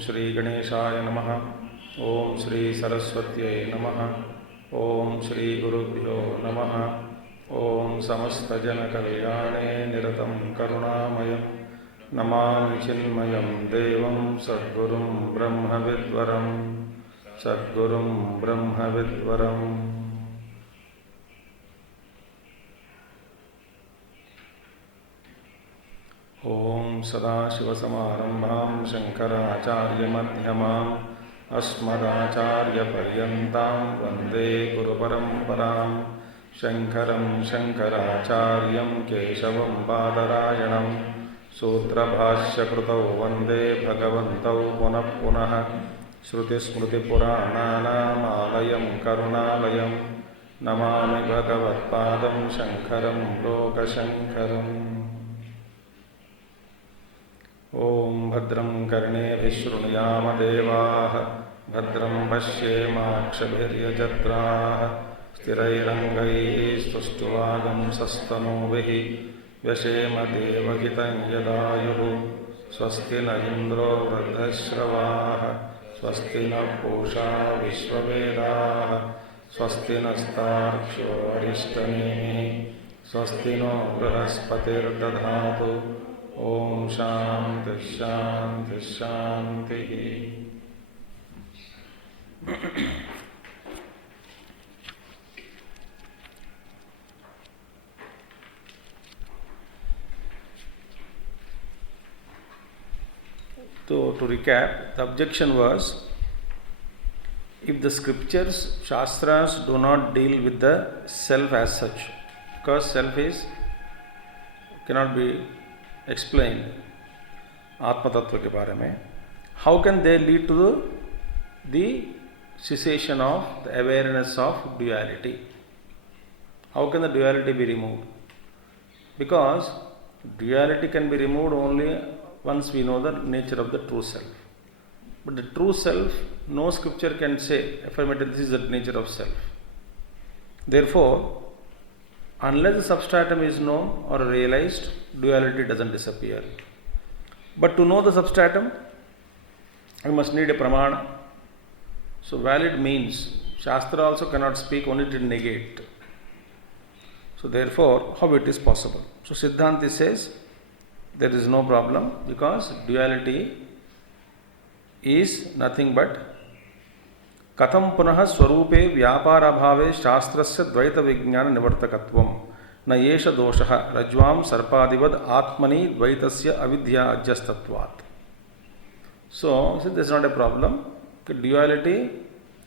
Shri Ganeshaya Namaha. Om Shri Saraswatyai Namaha. Om Shri Gurubhyo Namaha. Om Samasta Jana Kalyane Niratam Karunamayam Namami Chinmayam Devam Sadgurum Brahma Vidvaram Sadgurum Brahma Vidvaram. Om Sadashivasamarambham Shankaracharya-madhyamam Asmadacharya-paryantam Vande Guru-paramparam Shankaram Shankaracharyam Keshavam Badarayanam Sutra Bhāṣya Krutau Vande Bhagavantau Punah Punah Shruti Smriti Purananam Alayam Karunalayam Namami Bhagavat Padam Shankaram Loka Shankaram. Om Bhadram Karneभिः Shrunuyama Devāः Bhadram Pashyemakshabhiryajatraः Stirairangaiः Stuštuvāgam Sastanūभिः Vyashema Devahitam Yadāyuः Swasti na Indro Vradhashravāः Swasti na Pusha Vishvavedaः Swasti nastarksho Arishtanemiः Swasti no Brahaspatir-dadhātu. Om Shanti Shanti Shanti. To recap, the objection was, if the scriptures, shastras do not deal with the self as such, because self cannot be explained Atma Tattva के बारे में, how can they lead to the cessation of the awareness of duality? How can the duality be removed? Because duality can be removed only once we know the nature of the true self. But the true self, no scripture can say affirmatively this is the nature of self. Therefore, unless the substratum is known or realized, duality doesn't disappear. But to know the substratum, we must need a pramana. So valid means, Shastra also cannot speak, only to negate. So therefore, how it is possible? So Siddhanti says, there is no problem, because duality is nothing but Katham punaha swarupe vyapara bhave shastrasya dvaita vijnana nivartakatvam na yesha doshaha rajvam sarpadivad atmani dvaitasya avidya ajyastatvat. So, there is not a problem. Duality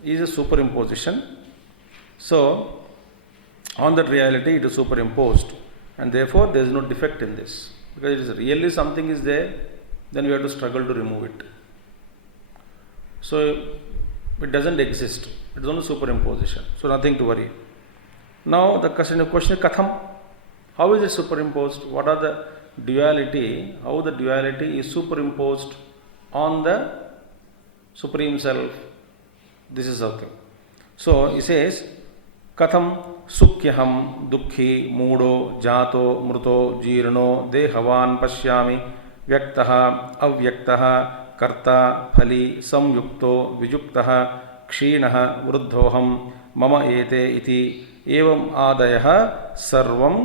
is a superimposition. So, on that reality it is superimposed, and therefore there is no defect in this. Because it is really something is there, then we have to struggle to remove it. So, it doesn't exist. It is only superimposition. So nothing to worry. Now the question is Katham. How is it superimposed? What are the duality? How the duality is superimposed on the Supreme Self? This is something. So he says, Katham sukyaham dukhi moodo jato mruto jirno dehavan pashyami vyaktaha avyaktaha कर्ता फली संयुक्तो विजुक्तः क्षीणः वृद्धोहम मम एते इति एवं आदयः सर्वं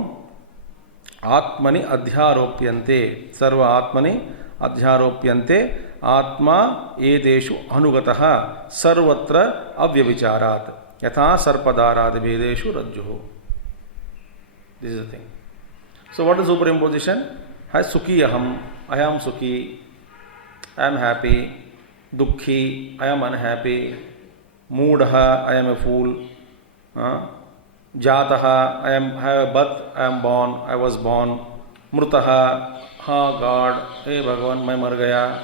आत्मनि अध्यारोप्यन्ते सर्व आत्मनि अध्यारोप्यन्ते आत्मा एतेषु अनुगतः सर्वत्र अव्यभिचारात् यथा सर्पदारादि भेदेषु रज्जुः. This is the thing. So what is superimposition? Has sukhi aham, I am sukhi, I am happy. Dukhi, I am unhappy. Moodaha, I am a fool. Jataha, I have a birth, I am born, I was born. Mrutaha, God, hey Bhagavan, मैं मर गया.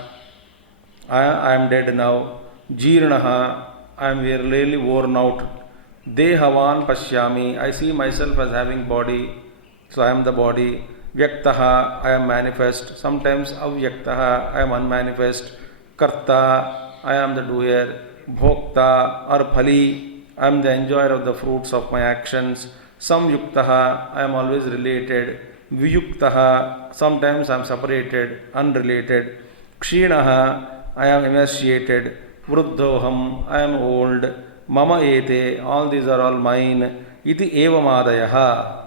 I am dead now. Jirnaha, I am really worn out. Dehavan pashyami, I see myself as having body, so I am the body. Vyaktaha, I am manifest. Sometimes avyaktaha, I am unmanifest. Karta, I am the doer. Bhokta or phali, I am the enjoyer of the fruits of my actions. Samyuktaha, I am always related. Viyuktaha, sometimes I am separated, unrelated. Kshinaha, I am emaciated, vruddhoham, I am old, mama ete, all these are all mine, iti evamadayaha.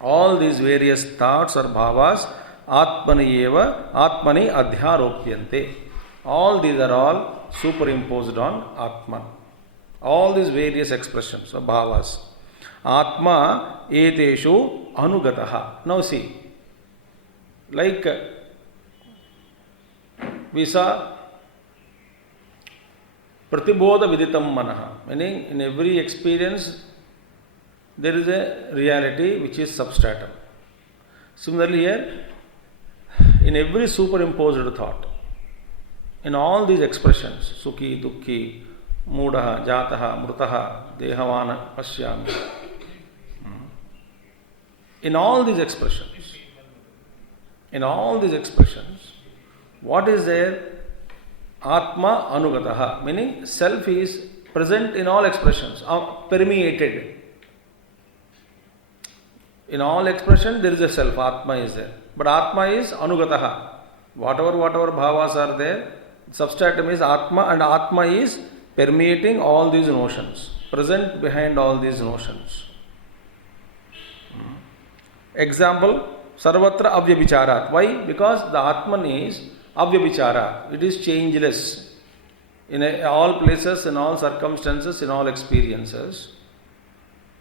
All these various thoughts or bhavas, atmani eva, atmani adhyaropyante. All these are all superimposed on Atman. All these various expressions or bhavas. Atma eteshu anugataha. Now see, like we saw pratibodha viditam manaha, meaning in every experience there is a reality which is substratum. Similarly here, in every superimposed thought, in all these expressions, sukhi, dukkhi, mudaha, jataha, mrutaha, dehavana, pashyami, in all these expressions, what is there? Atma anugataha, meaning self is present in all expressions, permeated. In all expression there is a self, Atma is there. But Atma is anugataha. Whatever bhavas are there, substratum is Atma, and Atma is permeating all these notions, present behind all these notions. Example, sarvatra avyabhicharat. Why? Because the Atman is avyabhichara. It is changeless. In all places, in all circumstances, in all experiences,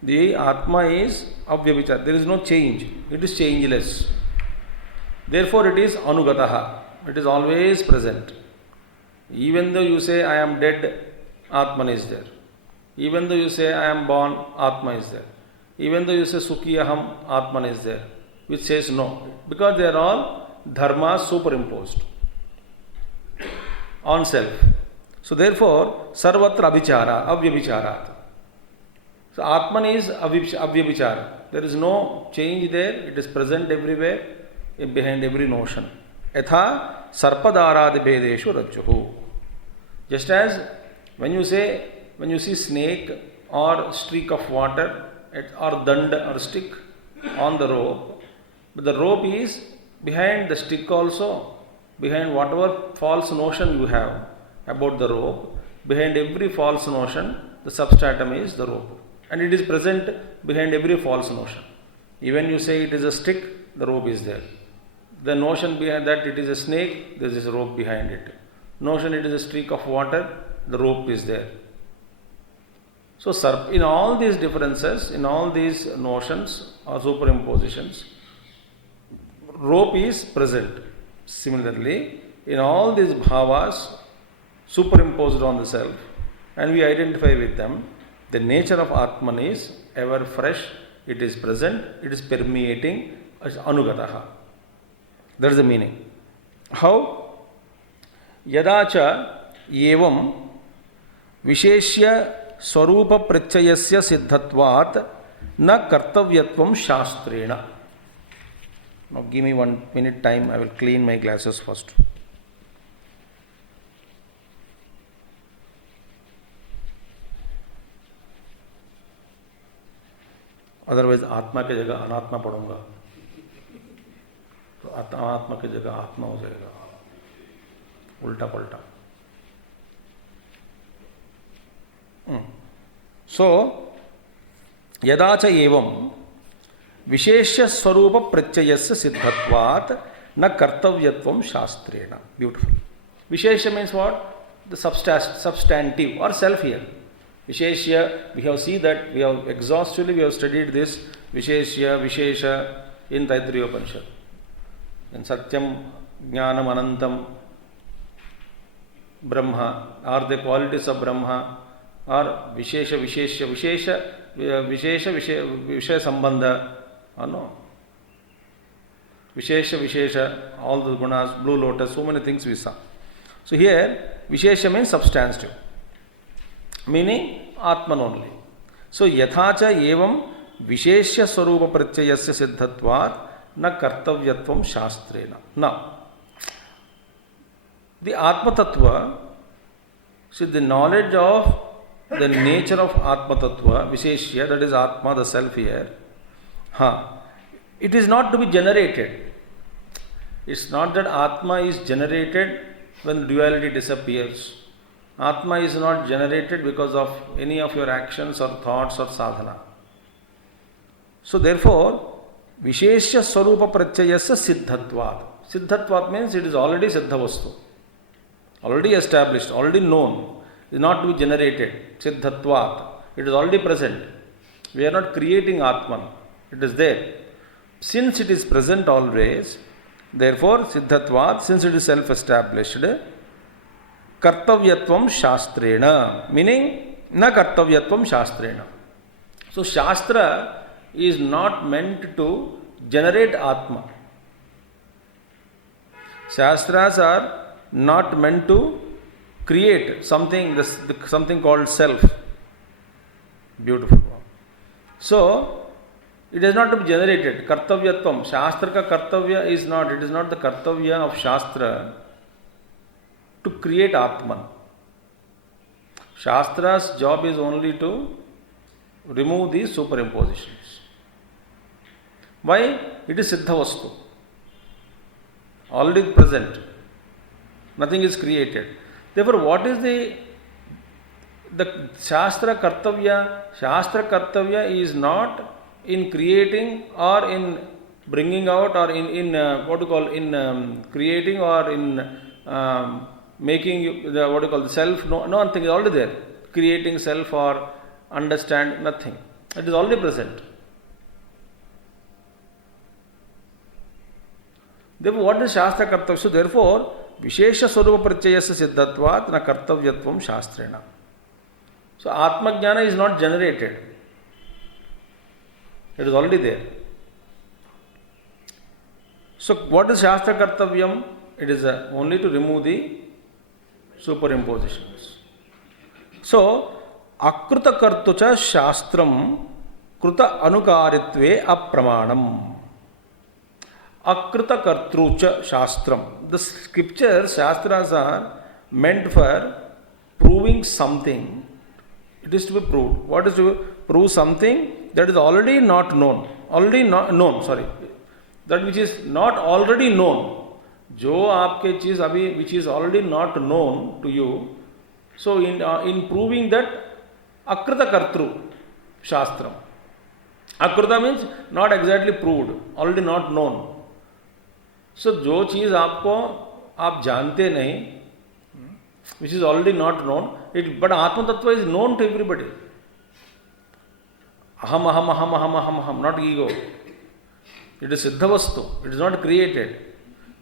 the Atma is avyabhichara. There is no change. It is changeless. Therefore, it is anugataha. It is always present. Even though you say, I am dead, Atman is there. Even though you say, I am born, Atma is there. Even though you say, Sukhi aham, Atman is there. Which says no. Because they are all dharmas superimposed on self. So therefore, sarvatra abhichara, avyabhicharat. So Atman is avyabhichara. There is no change there. It is present everywhere, behind every notion. Yatha sarpadaradi bedeshu rajjuhu. Just as when you see snake or streak of water or dand or stick on the rope, but the rope is behind the stick also, behind whatever false notion you have about the rope, behind every false notion, the substratum is the rope. And it is present behind every false notion. Even you say it is a stick, the rope is there. The notion behind that it is a snake, there is a rope behind it. Notion it is a streak of water, the rope is there. So in all these differences, in all these notions or superimpositions, rope is present. Similarly, in all these bhavas superimposed on the self, and we identify with them, the nature of Atman is ever fresh, it is present, it is permeating, as anugataha. That is the meaning. How? Yadacha evam visheshya swarupa prachayasya siddhatvat na kartavyatvam shastrena. Now give me 1 minute time, I will clean my glasses first. Otherwise आत्मा की जगह अनात्मा पढ़ूंगा तो अनात्मा की जगह आत्मा हो जाएगा, उल्टा पलटा. So यदा च एवं विशेष्य स्वरूप प्रत्ययस्य सिद्धत्वात् न कर्तव्यत्वं शास्त्रेण. Beautiful. Vishesha means what? The substantive or self here. Visheshya, we have seen that, we have exhaustively, we have studied this Visheshya, Vishesha in Taittiriya Upanishad. In Satyam, Jnanam, Anantam, Brahma, are the qualities of Brahma, or Vishesha, Vishesha Sambandha, or no? Vishesha, all the gunas, blue lotus, so many things we saw. So here, Vishesha means substantive, meaning Atman only. So yathacha evam visheshya swarupa pratyayasya siddhatvat na kartavyatvam shastrena. Now, the Atma Tattva, see the knowledge of the nature of Atma Tattva, Visheshya, that is Atma, the self here, it is not to be generated. It's not that Atma is generated when duality disappears. Atma is not generated because of any of your actions or thoughts or sadhana. So therefore, Vishesha Swarupa Pratyayasya Siddhatvat. Siddhatvat means it is already Siddhavastu. Already established, already known. It is not to be generated. Siddhatvat. It is already present. We are not creating Atman. It is there. Since it is present always, therefore, Siddhatvat, since it is self-established, Kartavyatvam Shastrena, meaning na Kartavyatvam Shastrena. So, Shastra is not meant to generate Atma. Shastras are not meant to create something called self. Beautiful. So, it is not to be generated. Kartavyatvam. Shastra ka kartavya is not. It is not the kartavya of Shastra to create Atman. Shastra's job is only to remove these superimpositions. Why? It is Siddhavastu. Already present. Nothing is created. Therefore, what is the Shastra Kartavya? Shastra Kartavya is not in creating or in bringing out or in creating or in making the self. No, nothing is already there. Creating self or understand, nothing. It is already present. Therefore, what is Shastra Kartavya? So, therefore, Vishesha Swarupa Pratyayasya Siddhatvat na Kartavyatvam Shastrena. So, Atma Jnana is not generated. It is already there. So, what is Shastra Kartavyam? It is only to remove the superimpositions. So, Akruta Kartucha Shastram Kruta Anukaritve Apramanam. Akruta Kartrucha Shastram. The scriptures, Shastras are meant for proving something. It is to be proved. What is to prove something that is already not known? Already not known, sorry. That which is not already known. जो आपके चीज अभी which is already not known to you. So in proving that Akrita Kartru Shastram. Akrita means not exactly proved, already not known. So जो चीज आपको आप जानते नहीं, which is already not known, but Atma Tattva is known to everybody. Aham, not ego. It is Siddhavastu. It is not created.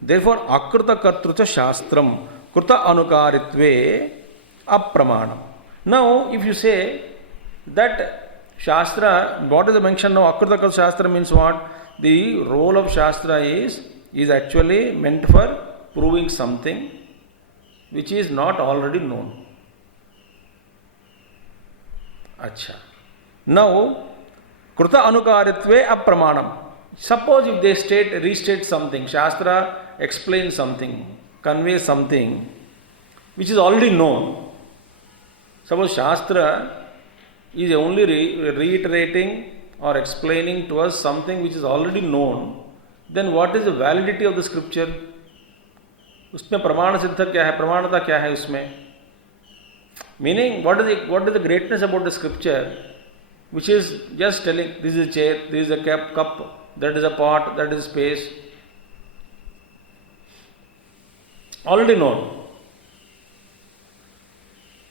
Therefore, Akrita Kartrucha Shastram Kruta Anukaritve Apramanam. Now, if you say that Shastra, what is the mention now? Akrita Kartrucha Shastra means what? The role of Shastra is actually meant for proving something which is not already known. Acha. Now, Kruta Anukaritve Apramanam. Suppose if they restate something, Shastra explains something, conveys something which is already known. Suppose Shastra is only reiterating or explaining to us something which is already known, then what is the validity of the scripture? उसमें प्रमाण सिद्ध क्या है, प्रमाणता क्या है उसमें? Meaning, what is the greatness about the scripture, which is just telling this is a chair, this is a cup, that is a pot, that is space. Already known.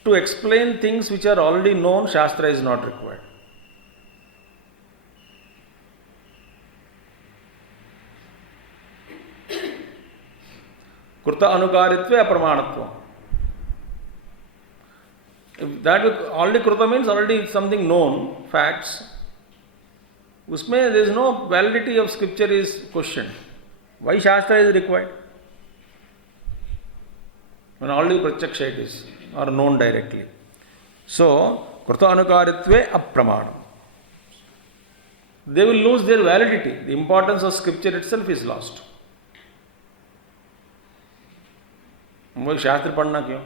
To explain things which are already known, Shastra is not required. Kruta Anukaritve Apramanatva. If that already Kruta means already something known, facts, उसमें there is no validity of scripture is questioned. Why Shastra is required? When already Pratyaksha it is, or known directly. So, Kruta Anukaritve Apramanam. They will lose their validity. The importance of scripture itself is lost. वो शास्त्र पढ़ना क्यों?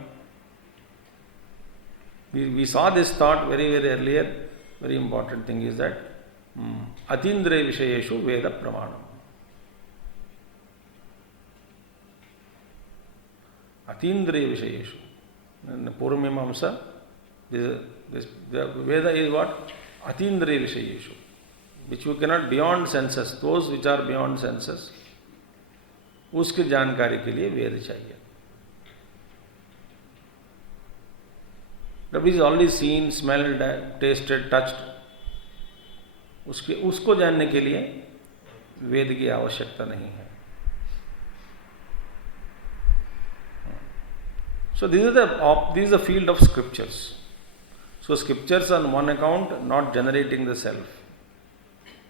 We saw this thought very earlier. Very important thing is that Atindriya Vishayeshu Veda Pramanam. Atindriya Vishayeshu. In Purvamimamsa, the Veda is what? Atindriya Vishayeshu, which you cannot beyond senses, those which are beyond senses, उसकी जानकारी के लिए वेद चाहिए. That is already seen, smelled, tasted, touched. उसको जानने के लिए वेद की आवश्यकता नहीं है. So this is the field of scriptures. So scriptures on one account not generating the self,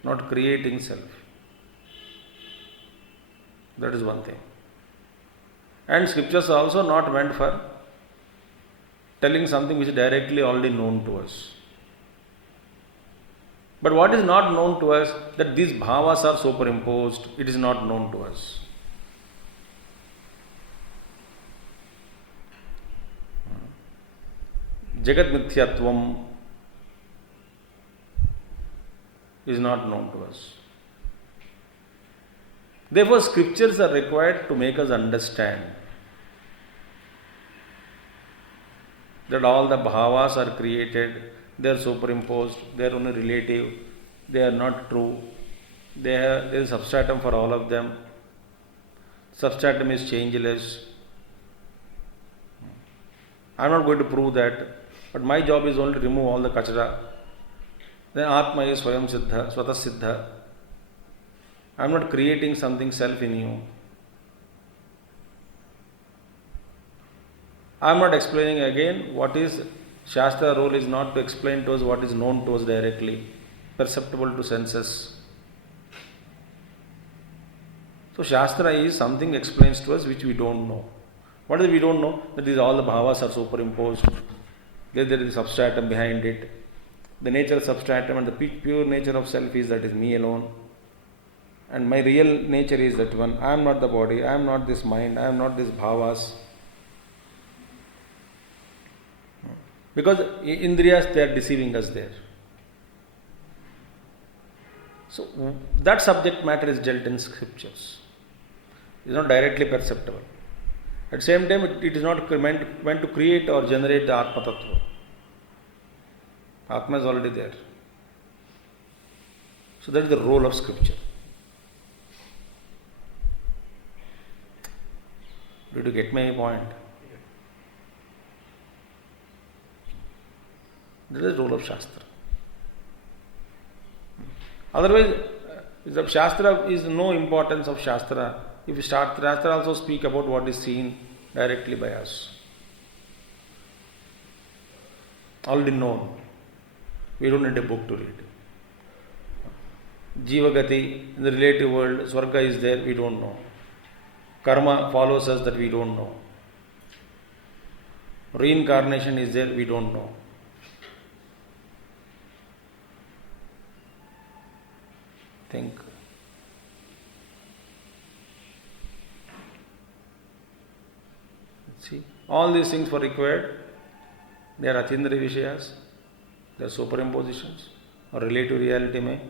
not creating self. That is one thing. And scriptures are also not meant for telling something which is directly already known to us. But what is not known to us, that these bhavas are superimposed, it is not known to us. Jagat Mithyatvam is not known to us. Therefore, scriptures are required to make us understand that all the bhavas are created, they are superimposed, they are only relative, they are not true, there is substratum for all of them. Substratum is changeless. I am not going to prove that, but my job is only to remove all the kachara. Then Atma is Swayam Siddha, Swata Siddha. I am not creating something self in you. I am not explaining again what is Shastra role is not to explain to us what is known to us directly, perceptible to senses. So Shastra is something explains to us which we don't know. What is we don't know? That is all the bhavas are superimposed. There is substratum behind it. The nature of substratum and the pure nature of self is that is me alone. And my real nature is that one. I am not the body, I am not this mind, I am not these bhavas. Because indriyas, they are deceiving us there. So that subject matter is dealt in scriptures. It is not directly perceptible. At the same time, it is not meant to create or generate the Atma Tattva. Atma is already there. So that is the role of scripture. Did you get my point? That is the role of Shastra. Otherwise, the Shastra is no importance of Shastra. If Shastra also speak about what is seen directly by us, already known, we don't need a book to read. Jiva Gati, in the relative world, Swarga is there, we don't know. Karma follows us, that we don't know. Reincarnation is there, we don't know. Think. See, all these things were required. They are Atindriya Vishayas, they are superimpositions और relative reality में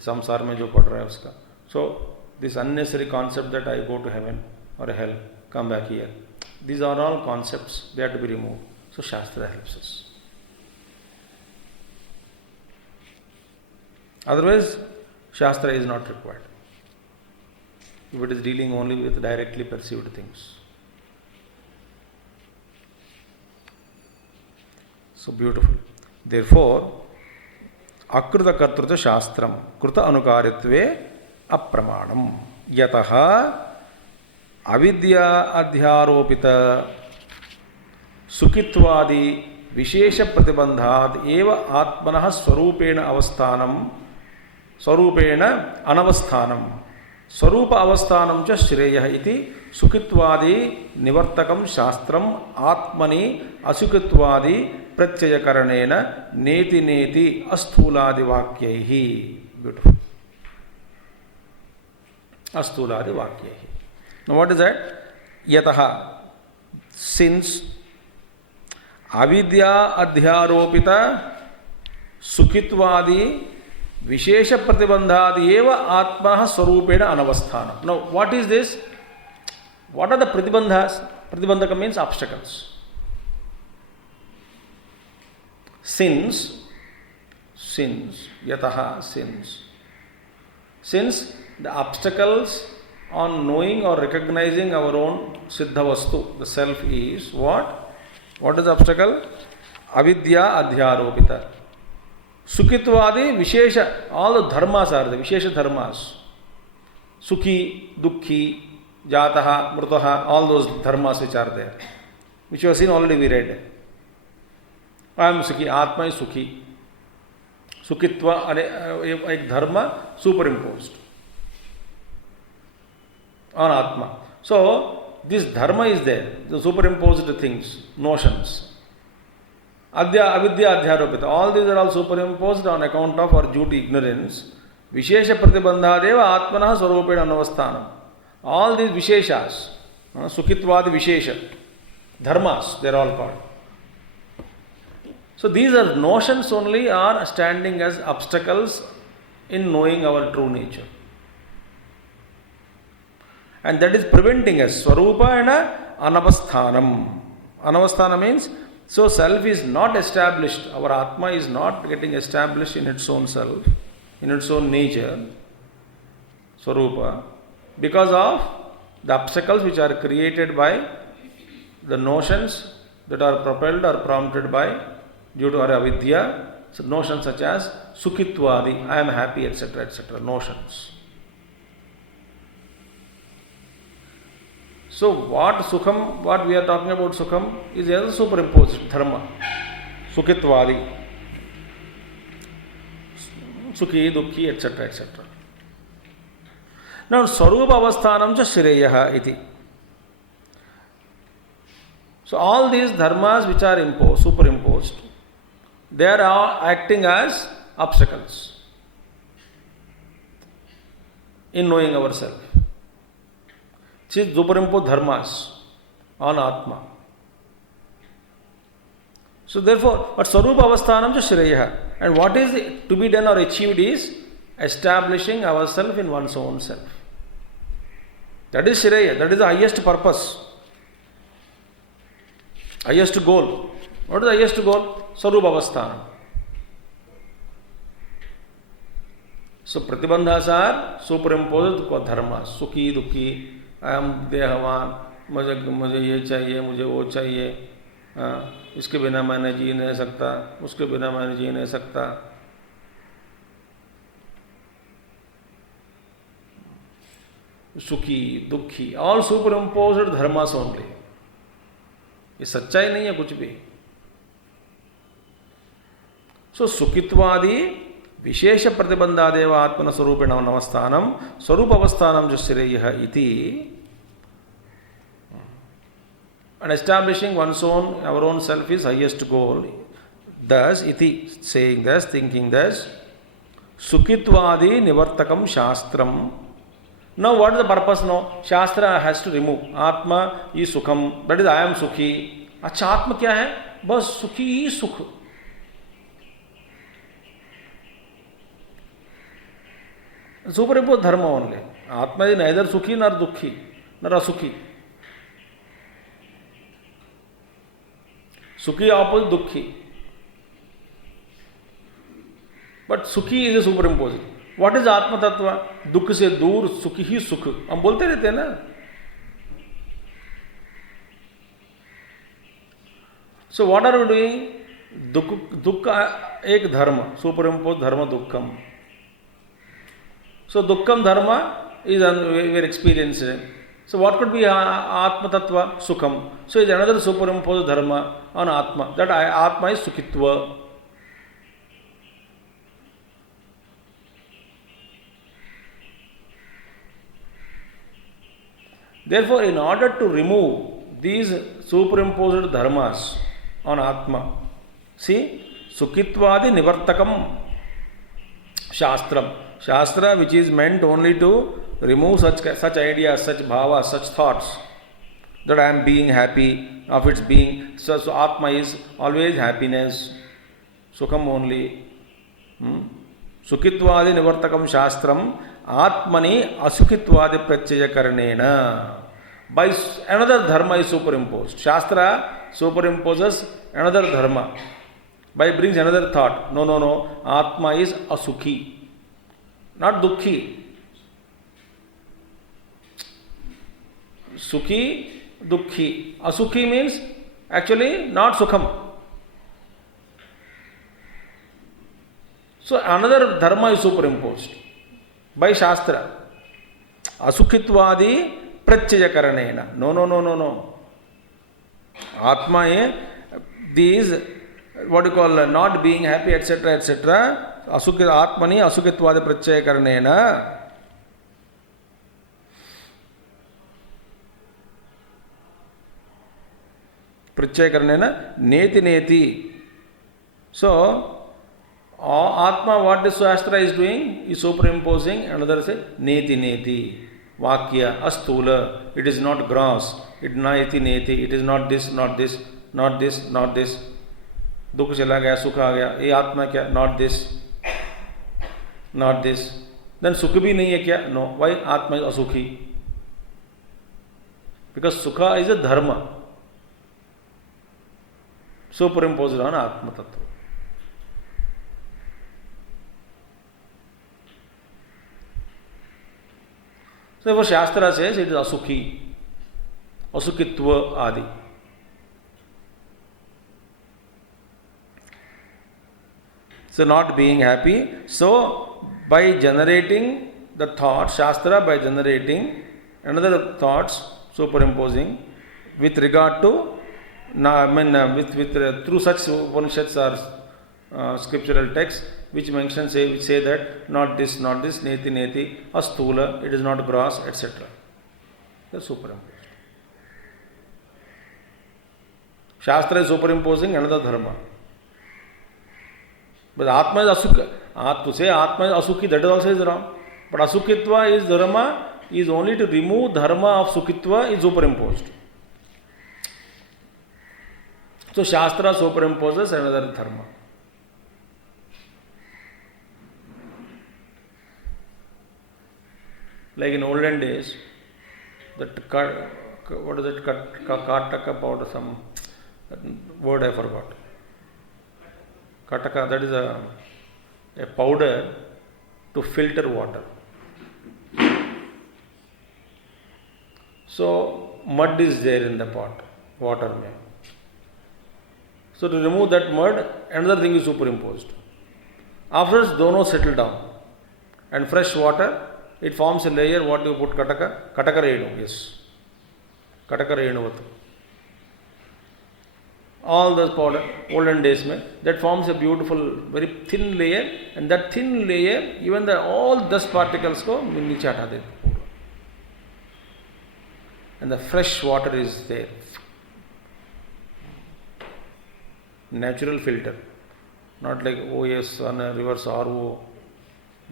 संसार में जो पढ़ रहा है उसका. So this unnecessary concept that I go to heaven or hell, come back here, these are all concepts, they have to be removed. So Shastra helps us. Otherwise, Shastra is not required if it is dealing only with directly perceived things. So beautiful. Therefore, Akruta Kartruta Shastram Kruta Anukaritve Apramanam Yataha Avidya Adhyaropita Sukhitvadi Vishesha Pratibandhat Eva Atmanaha Swarupena Avasthanam Swarupena Anavasthanam Swarupa Avasthanam Cha Shreya iti Sukhitvadi Nivartakam Shastram Atmani Asukhitvadi Pratyayakaranena Neti Neti Asthuladi Vakyaihi. Beautiful. Asthuladi Vakyaihi. Now what is that? Yataha. Since Avidya Adhyaropita Sukhitvadi Vishesha Pratibandhadi Eva Atmaha Swarupena Anavasthanam. Now what is this? What are the Pratibandhas? Pratibandhaka means obstacles. Sins, yataha, sins. Since the obstacles on knowing or recognizing our own siddha vastu, the self is what? What is the obstacle? Avidya adhyaropita. Sukhitvadi vishesha, all the dharmas are the vishesha dharmas. Sukhi, dukhi, jataha, mrutaha, all those dharmas which are there. Which you have seen already, we read. I am sukhi, Atma is sukhi. Sukhitva, a dharma superimposed on Atma. So, this dharma is there, the superimposed things, notions. Avidya adhyaropita. All these are all superimposed on account of our duty, ignorance. Vishesha pratibandhadeva atmana sarupena anavasthanam. All these visheshas, Sukhitvadi vishesha, dharmas, they are all called. So these are notions only are standing as obstacles in knowing our true nature. And that is preventing us. Swarupa and anavasthanam. Anavasthana means, so self is not established. Our Atma is not getting established in its own self, in its own nature, Swarupa, because of the obstacles which are created by the notions that are propelled or prompted by due to our avidya, so notions such as Sukhitvadi, I am happy, etc., etc., notions. So what Sukham, what we are talking about Sukham is as a superimposed dharma. Sukhitvadi, Sukhi, Dukhi, etc., etc. Now, Swarupa Avasthanam cha Shreyaha iti. So all these dharmas which are imposed, superimposed, they are all acting as obstacles in knowing ourselves. Superimposed dharmas on Atma. So therefore, but Swarupa Avasthanam cha Shreyaha. And what is to be done or achieved is establishing ourselves in one's own self. That is Shreya, that is the highest purpose, highest goal. What is the highest goal? Swarupa Avasthanam. So Pratibandhas are superimposed dharmas. Sukhi, Dukhi, I am Dehavan, मुझे ये चाहिए, मुझे वो चाहिए, इसके बिना मैंने जी नहीं सकता, उसके बिना मैंने जी नहीं सकता. सुखी, दुखी, all superimposed dharmas only. ये सच्चाई नहीं है कुछ भी. So सुखित्वादि विशेष प्रतिबंधादेव आत्मन स्वरूपेण नमस्थानम स्वरूप अवस्थानम जो श्रेयः इति. And establishing one's own, our own self is highest goal. Thus, iti, saying thus, thinking thus, Sukhitvadi nivartakam shastram. Now, what is the purpose now? Shastra has to remove. Atma is sukham. That is, I am sukhi. अच्छा आत्मा क्या है? बस सुखी ही सुख. Superimposed dharma only. Atma is neither sukhi nor dukhi nor asukhi. Sukhi opposite dukhi. But sukhi is a superimposed. What is Atma Tattva? Dukh se dur, sukhi hi sukh. हम बोलते रहते हैं ना. So what are we doing? Dukkha एक धर्म, superimposed dharma dukkam. So dukkam dharma is we are experiencing. So what could be Atma Tattva? Sukham. So is another superimposed dharma on Atma. That Atma is Sukhitva. Therefore, in order to remove these superimposed dharmas on Atma, see, Sukhitvadi Nivartakam Shastram. Shastra which is meant only to remove such ideas, such bhavas, such thoughts, that I am being happy of its being. So Atma is always happiness, Sukham only. Sukhitvadi Nivartakam Shastram Atmani Asukhitwadi Prachaya Karnena. by another dharma is superimposed. Shastra superimposes another dharma by brings another thought. No. Atma is asukhi, not dukhi. Sukhi, dukhi. Asukhi means actually not sukham. So another dharma is superimposed by Shastra. Asukhitvadi pratyayakaranena. No. Atma, these, what you call not being happy, etc., etc. Atmani asukhitvadi pratyayakaranena. Pratyayakaranena neti. So, Atma, what the Shastra is doing, is superimposing another say neti. Vakya, astula, it is not gross, it neti, it is not this. Dukh chala gaya, sukha aa gaya, ye Atma kya? Not this. Then sukha bhi nahi hai kya? No. Why? Atma is asukhi. Because sukha is a dharma superimposed on Atma Tattva. So therefore Shastra says it is asukhi, asukhitva adi. So not being happy. So by generating the thought, Shastra by generating another thoughts, superimposing with regard to, through such Upanishads or scriptural texts, which say that not this, neti, astula, it is not gross, etc. They are superimposed. Shastra is superimposing another dharma. But Atma is asukhi. To say Atma is asukhi, that is also is wrong. But asukhitva is dharma, is only to remove dharma of sukhitva is superimposed. So Shastra superimposes another dharma. Like in olden days, that what is it? Kataka powder, some word I forgot. Kataka, that is a powder to filter water. So mud is there in the pot, water mein. So to remove that mud, another thing is superimposed. Afterwards, dono settle down, and fresh water, it forms a layer. What do you put? Kataka renu, yes. Kataka renu. All those powder, olden days, that forms a beautiful, very thin layer, and that thin layer, even all dust particles go niche hata dete. And the fresh water is there. Natural filter, not like OS on a reverse RO,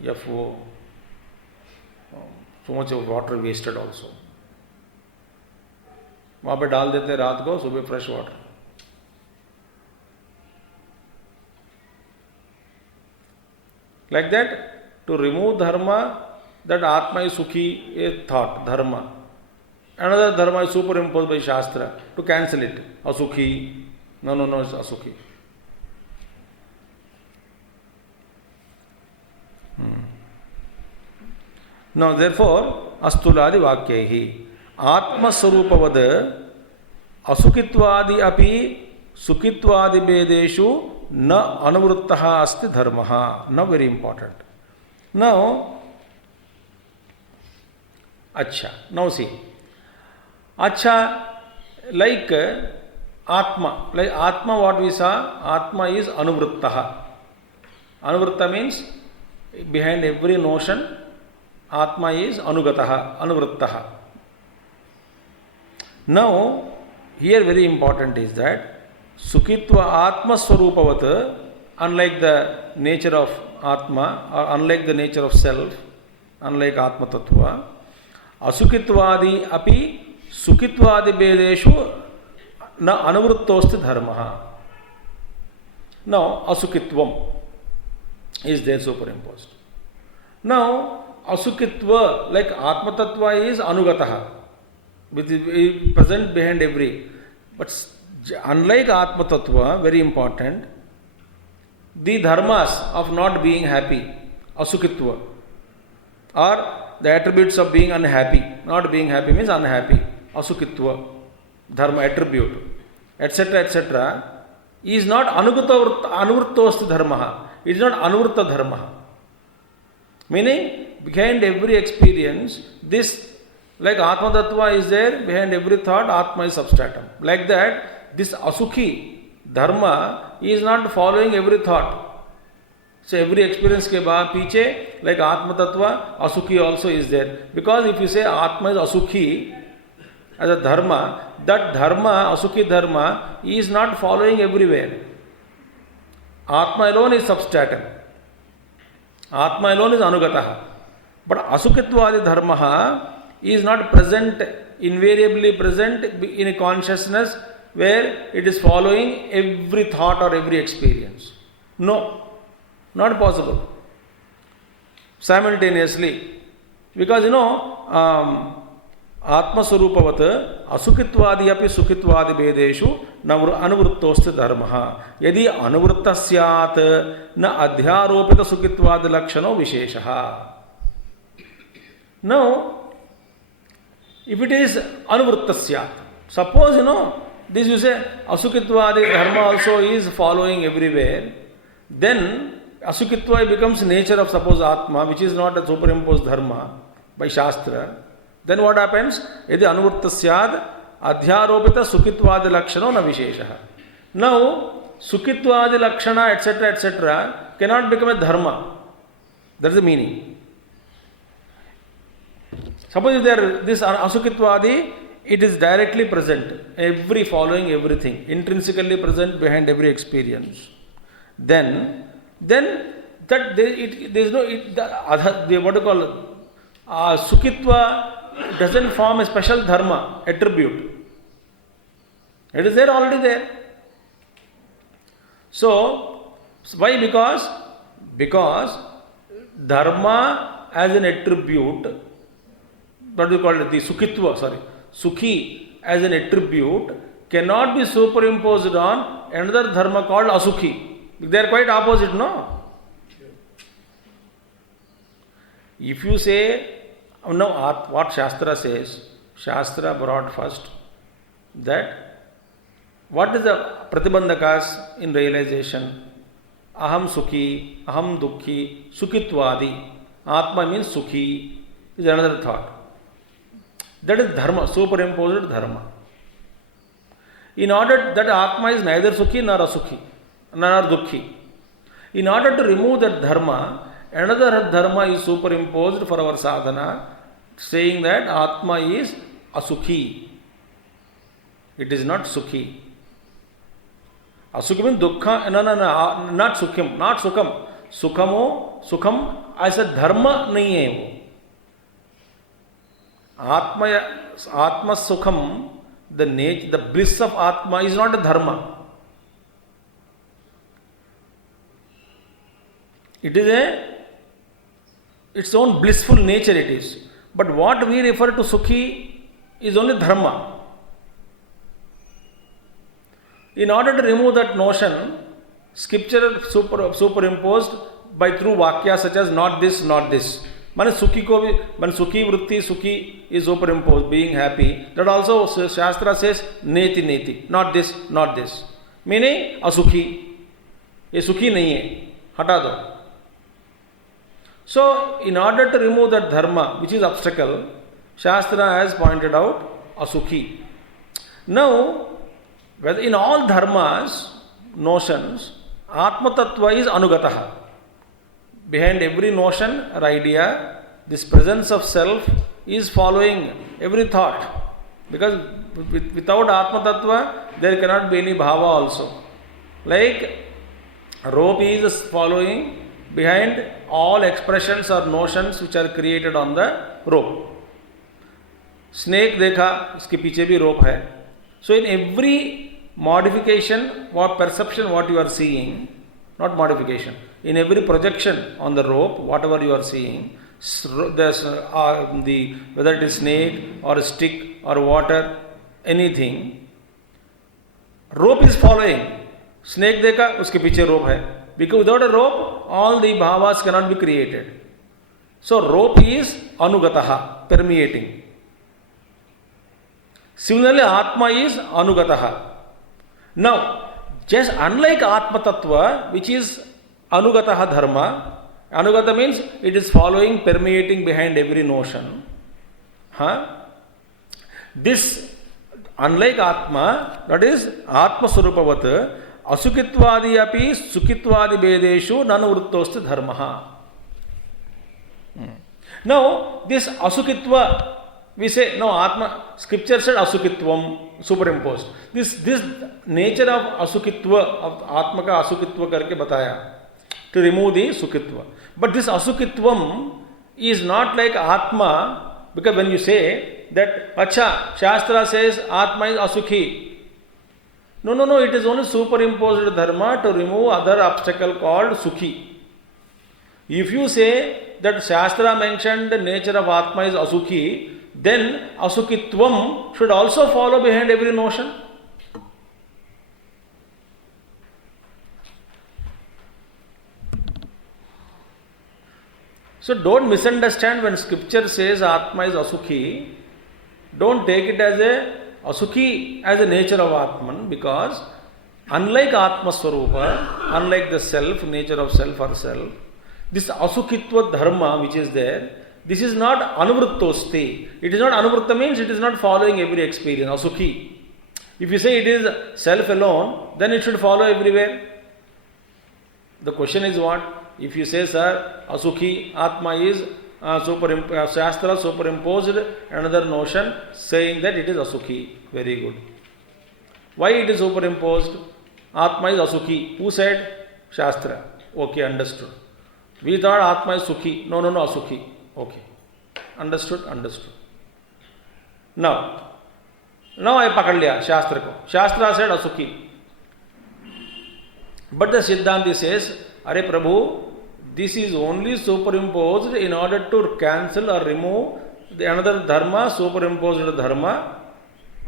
FO. So much of water wasted also. वहाँ पे डाल देते रात को, सुबह fresh water. Like that, to remove dharma, that Atma is sukhi, a thought, dharma. Another dharma is superimposed by Shastra to cancel it. Asukhi. No, it's asukhi. Now, therefore, astuladi vakyaihi Atma sarupavad asukitvadi api sukitvadi bedeshu na anuvruttaha asti dharmaha. Now, very important. Now, now see. Like Atma, what we saw, Atma is anuvruttaha. Anuvritta means behind every notion, Atma is anugataha, anuvruttaha. Now, here very important is that Sukhitva Atma Swarupavat, unlike the nature of Atma, or unlike the nature of self, unlike Atma Tattva, Asukitvadi api Sukhitvadi Bedeshu na Anuvrittosti Dharmaha. Now, Asukitvam is there superimposed. Now, Asukitva, like Atma Tattva is Anugataha. present behind every. But unlike Atma Tattva, very important, the dharmas of not being happy, asukitva, or the attributes of being unhappy. Not being happy means unhappy. Asukitva, dharma attribute, etc., etc., is not anuvrittosti dharma. It is not anuvritta dharma. Meaning, behind every experience, this, like Atma Tattva is there, behind every thought, Atma is substratum. Like that, this asukhi dharma is not following every thought. So every experience ke baad piche, like Atma Tattva, asukhi also is there. Because if you say Atma is asukhi as a dharma, that dharma, asukhi dharma, is not following everywhere. Atma alone is substratum. Atma alone is anugataha. But asukhitvadi dharma is not present, invariably present in a consciousness where it is following every thought or every experience. No, not possible. Simultaneously. Because Atma Swarupavat Asukhitvadi api Sukhitwadi Vedeshu Anuvrittosti Dharmaha. Yadi Anuvritta Syat Na Adhyaropita Sukhitwadi Lakshano Visheshaha. Now, if it is Anuvritta Syat, suppose this you say Asukhitwadi Dharma also is following everywhere, then Asukhitva becomes nature of suppose Atma, which is not a superimposed Dharma by Shastra. Then what happens? Yadi Anuvritta Syad Adhyaropita Sukhitwadi Lakshano na Visheshaha. Now, Sukhitwadi Lakshana, etc., etc., cannot become a Dharma. That is the meaning. Suppose if there this Asukhitwadi, it is directly present, every following everything, intrinsically present behind every experience. Then that there is no what to call Sukhitva doesn't form a special dharma attribute. It is there already there. So why? Because dharma as an attribute, what do you call it? The Sukhitva, Sukhi as an attribute cannot be superimposed on another dharma called Asukhi. They are quite opposite, no? If you say, what Shastra says, Shastra brought first that what is the pratibandhakas in realization? Aham Sukhi, Aham Dukhi, Sukhitvadi. Atma means Sukhi is another thought. That is dharma, superimposed dharma. In order that Atma is neither Sukhi nor Asukhi, nor Dukhi. In order to remove that dharma, another dharma is superimposed for our sadhana, saying that Atma is Asukhi. It is not Sukhi. Asukhi means Dukkha, not Sukhim, not Sukham. Sukham as a dharma nahi hai wo. Atma Sukham, the bliss of Atma is not a dharma. It is its own blissful nature it is. But what we refer to Sukhi is only dharma. In order to remove that notion, scripture superimposed by through vakya such as not this, not this. Sukhi vritti, Sukhi is superimposed, being happy. That also Shastra says neti, neti, not this, not this. Meaning asukhi. Ye Sukhi nahi hai. Hata do. So, in order to remove that dharma, which is obstacle, Shastra has pointed out asukhi. Now, in all dharmas, notions, Atma Tattva is anugataha. Behind every notion or idea, this presence of self is following every thought. Because without Atma Tattva, there cannot be any bhava also. Like, rope is following behind all expressions or notions which are created on the rope. Snake dekha, iske piche bhi rope hai. So in every modification, what perception, what you are seeing, not modification, in every projection on the rope, whatever you are seeing, whether it is snake or a stick or water, anything, rope is following. Snake देखा, उसके पीछे rope है. Because without a rope, all the bhavas cannot be created. So rope is anugataha, permeating. Similarly, Atma is anugataha. Now, just unlike Atma Tattva, which is anugataha dharma, anugata means it is following, permeating behind every notion. This, unlike Atma, that is Atma Swarupavat, Asukitwadi api Sukitwadi Bedeshu Nanavrittosti Dharmaha. Now, this Asukitva, we say, no, Atma, scripture said Asukitvam, superimposed. This nature of Asukitva, of Atma ka Asukitva karke bataya, to remove the Sukitva. But this Asukitvam is not like Atma, because when you say that, Acha, Shastra says Atma is Asukhi. No, it is only superimposed dharma to remove other obstacle called Sukhi. If you say that Shastra mentioned the nature of Atma is Asukhi, then Asukitvam should also follow behind every notion. So don't misunderstand when scripture says Atma is Asukhi. Don't take it as a Asukhi as a nature of Atman, because unlike Atma Swarupa, unlike the self, nature of self or self, this Asukitva dharma which is there, this is not anuvrittosti. It is not anuvritta means it is not following every experience. Asukhi. If you say it is self alone, then it should follow everywhere. The question is what? If you say, sir, Asukhi, Atma is Shastra superimposed another notion saying that it is Asukhi. Very good. Why it is superimposed? Atma is Asukhi. Who said? Shastra. Okay, understood. We thought Atma is Sukhi. No, Asukhi. Okay. Understood. Now I pakad liya Shastra ko. Shastra said Asukhi. But the Siddhanti says, Are Prabhu, this is only superimposed in order to cancel or remove another dharma, superimposed dharma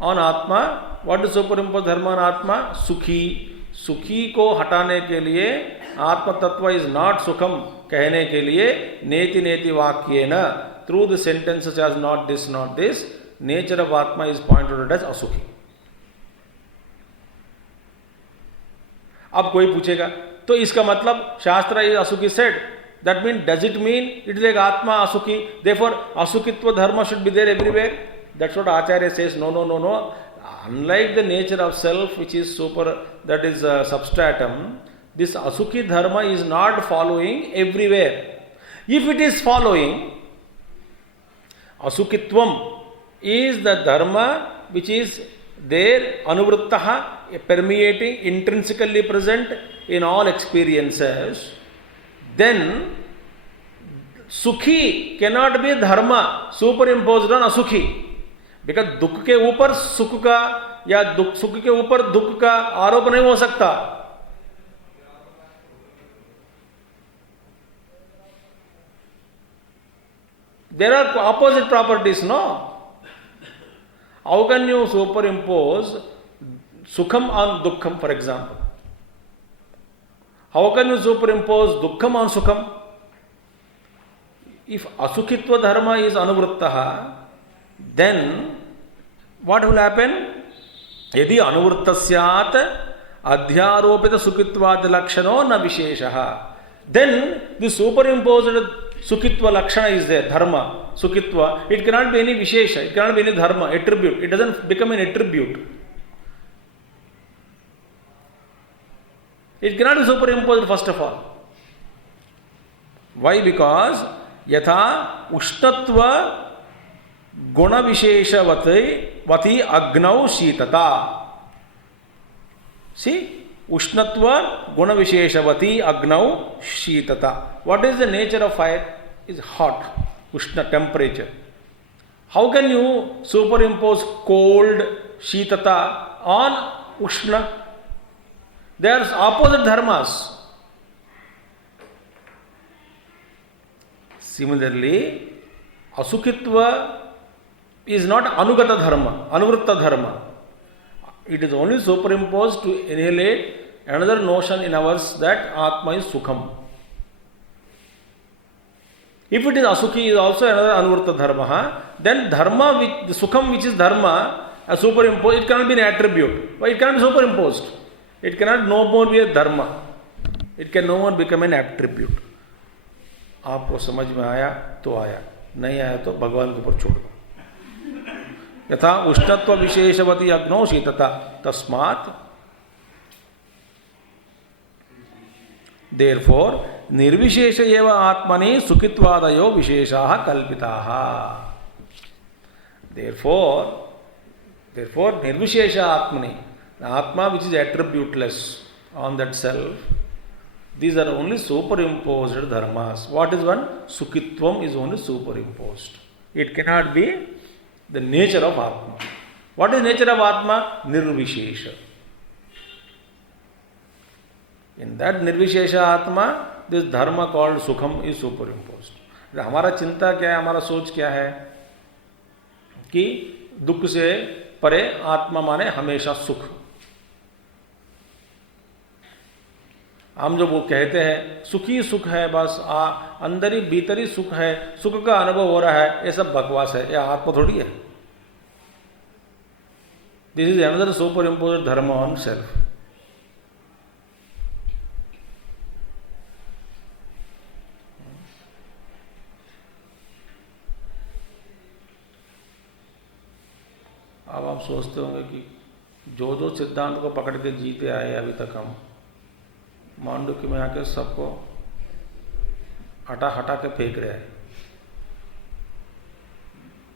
on Atma. What is superimposed dharma on Atma? Sukhi. Sukhi ko hatane ke liye, Atma Tattva is not Sukham कहने के लिए नेति नेति वाक्येन, through the sentences as not this, nature of Atma is pointed out as Asukhi. अब कोई पूछेगा तो इसका मतलब शास्त्र is Asukhi said, that means does it mean it is like Atma Asukhi, therefore Asukitva dharma should be there everywhere? That's what Acharya says. No. Unlike the nature of self which is that is substratum, this Asukhi dharma is not following everywhere. If it is following, Asukitvam is the dharma which is there, anuvrittaha, permeating, intrinsically present in all experiences, then Sukhi cannot be dharma superimposed on Asukhi. Because दुख के ऊपर सुख का या सुख के ऊपर दुख का आरोप नहीं हो सकता. There are opposite properties, no? How can you superimpose Sukham on Dukkham, for example? How can you superimpose Dukkham on Sukham? If Asukitva dharma is anuvrittaha, then what will happen? Yadi anuvrittasyat adhyaropita sukitvad lakshano na visheshaha. Then the superimposed Sukitva Lakshana is there, Dharma, Sukitva. It cannot be any Vishesha, it cannot be any Dharma, attribute. It doesn't become an attribute. It cannot be superimposed first of all. Why? Because Yatha Ushnatva Guna Vishesha Vati Agnau Shitata. See? Ushnatva Guna Visheshavati Agnau Shitata. What is the nature of fire? Is hot, Ushna, temperature. How can you superimpose cold, Shitata on Ushna? They are opposite dharmas. Similarly, Asukitva is not Anugata Dharma, Anuvritta Dharma. It is only superimposed to annihilate another notion in ours that Atma is Sukham. If it is Asukhi is also another Anuvritta Dharma, then Dharma, which, the Sukham which is Dharma, superimposed, it cannot be an attribute. Why it cannot be superimposed? It cannot no more be a Dharma. It can no more become an attribute. आपको समझ में आया तो आया, नहीं आया तो भगवान के ऊपर छोड़ दो. यथा उष्णत्व विशेषवती अग्नौ शीतता तस्मात् therefore निर्विशेष एव आत्मनि सुखित्वादयो विशेषाः कल्पिताः. Therefore निर्विशेष आत्मनि, the Atma which is attributeless on that self, these are only superimposed dharmas. What is one? Sukhitvam is only superimposed. It cannot be the nature of Atma. What is nature of Atma? Nirvishesha. In that Nirvishesha Atma, this dharma called Sukham is superimposed. हमारा चिंता क्या है, हमारा सोच क्या है कि दुख से परे आत्मा माने हमेशा सुख. हम जो वो कहते हैं सुखी सुख है, बस अंदर ही भीतर ही सुख है, सुख का अनुभव हो रहा है, ये सब बकवास है. ये आत्मा थोड़ी है. This is another super imposed धर्म ऑन सेल्फ. अब आप सोचते होंगे कि जो सिद्धांत को पकड़ के जीते आए अभी तक हम, मांडुक्य में आके सबको हटा के फेंक रहे हैं.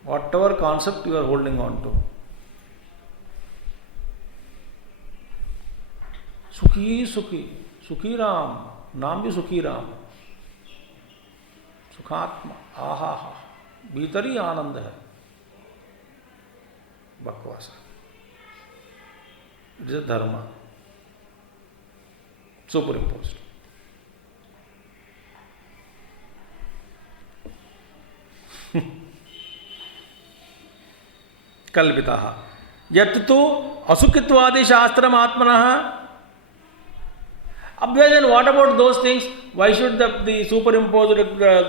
Whatever concept you are holding on to, सुखी सुखी सुखी राम, नाम भी सुखी राम, सुखात्मा, आहा हा, भीतर ही आनंद है. बकवास. इट इज अ धर्म superimposed. कल्पिताः. यत् तु असुखित्वादि शास्त्रम आत्मनः. Then what about those things? Why should the superimposed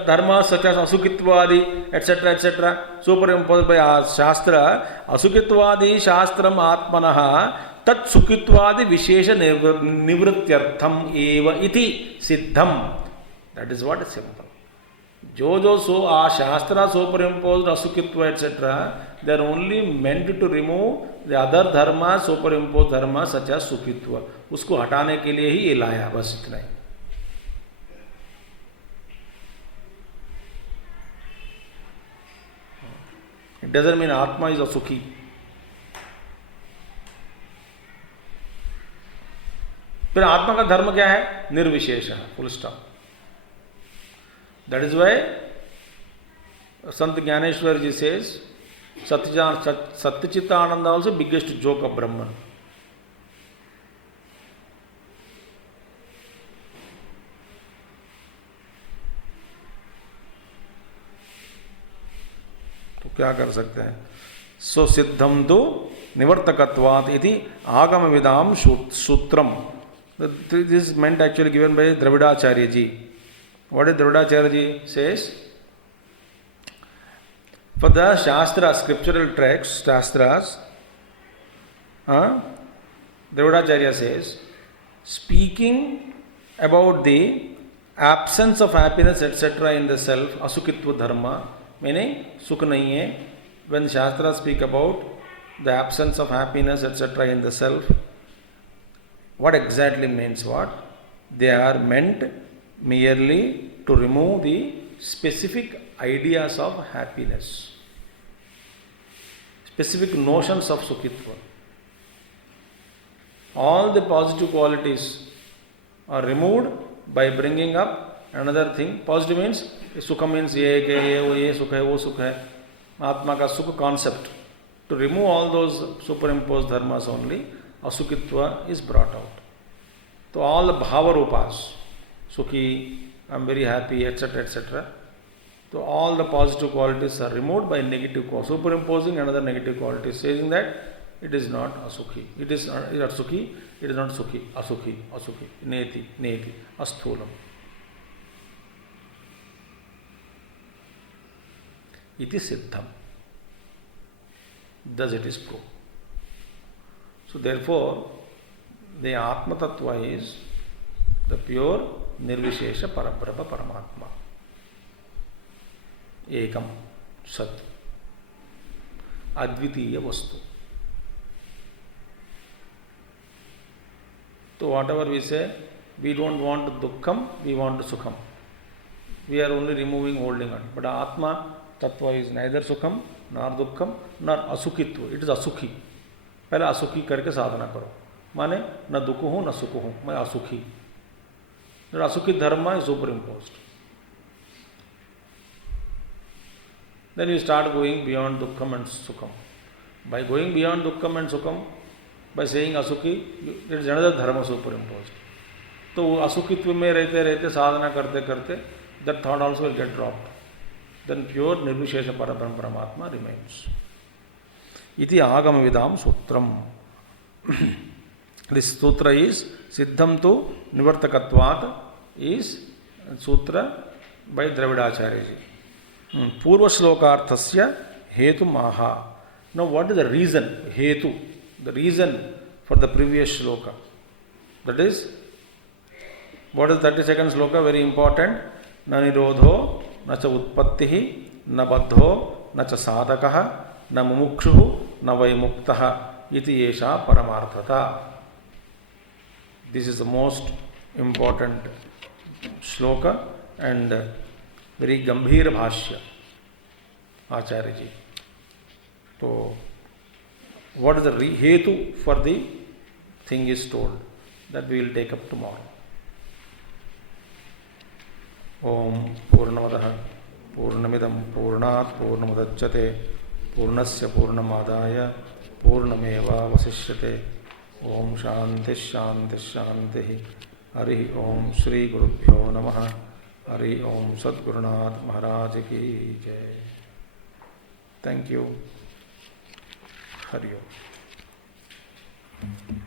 dharma such as asukhitvadi etc. superimposed by shastra? Asukhitvadi shastram atmanah tat sukhitwadi vishesha nivrityartham eva iti siddham. That is what is simple. So shastra superimposed asukhitva etc. they are only meant to remove the other dharma, superimposed dharma such as sukhitva. उसको हटाने के लिए ही ये लाया, बस इतना ही. It doesn't mean Atma is a Sukhi. फिर आत्मा का धर्म क्या है? निर्विशेष, full stop. That is why Sant Jnaneshwar ji says Satchitta Ananda also biggest joke of Brahman. तो क्या कर सकते हैं? सो सिद्धम तो निवर्तकत्वात् इति आगम विदाम सूत्रम. This is meant actually given by Dravidacharya ji. What is Dravidacharya ji says? For the Shastra, scriptural texts, Shastras, Dravidacharya says, speaking about the absence of happiness etc. in the self, asukitva dharma, meaning sukh nahi hai. When Shastras speak about the absence of happiness etc. in the self, what exactly means what? They are meant merely to remove the specific ideas of happiness, specific notions of sukhitva. All the positive qualities are removed by bringing up another thing. Positive means sukha means ye sukha hai, wo sukha hai. Atma ka sukha concept. To remove all those superimposed dharmas only, asukitva is brought out. So all the bhava rupas, sukhi, I am very happy, etc., etc., So all the positive qualities are removed by negative quality, superimposing another negative quality, saying that it is not asukhi. It is not sukhi. It is not sukhi. Asukhi. Asukhi. Neti. Neti. Asthulam. Iti siddham. Thus it is proved. So therefore, the Atma Tattva is the pure Nirvishesha Parabrahma Paramatma. Ekam Sat. Advitiya Vastu. So whatever we say, we don't want dukkham, we want sukham. We are only removing, holding on. But Atma Tattva is neither sukham, nor dukkham, nor asukitva. It is asukhi. पहले असुखी करके साधना करो, माने न दुख हूँ न सुख हूँ, मैं असुखी. असुखी धर्म is superimposed. Then you start going beyond dukkham and sukham. By going beyond dukkham and sukham, by saying asukhi, there is another dharma superimposed. तो असुखित्व में रहते रहते साधना करते करते that thought also will get dropped. Then pure nirvishesha paramatma remains. Iti Āgama Vidam Sutram. This sutra is Siddham tu Nivartakatvat is sutra by Dravidacharyaji. Purva Shlokarthasya Hetu Maha. Now what is the reason? Hetu. The reason for the previous shloka. That is, what is 32nd shloka? Very important. Na nirodho, na cha utpattihi, na baddho, na cha sadakaha, na mumukshuhu, na vaimuktaha, iti yesha paramarthata. This is the most important shloka and very gambhir bhāṣya, Acharyaji. So, what is the hetu for the thing is told? That we will take up tomorrow. Om Purnamadaha Purnamidam Purnat Purnamadachyate Purnasya Purnamadaya Purnameva Vasishyate. Om Shanti Shanti Shanti. Hari Om Shri Gurubhyo Namaha. Hari Om Sadgurunath Maharaj Ki Jai. Thank you. Hari Om.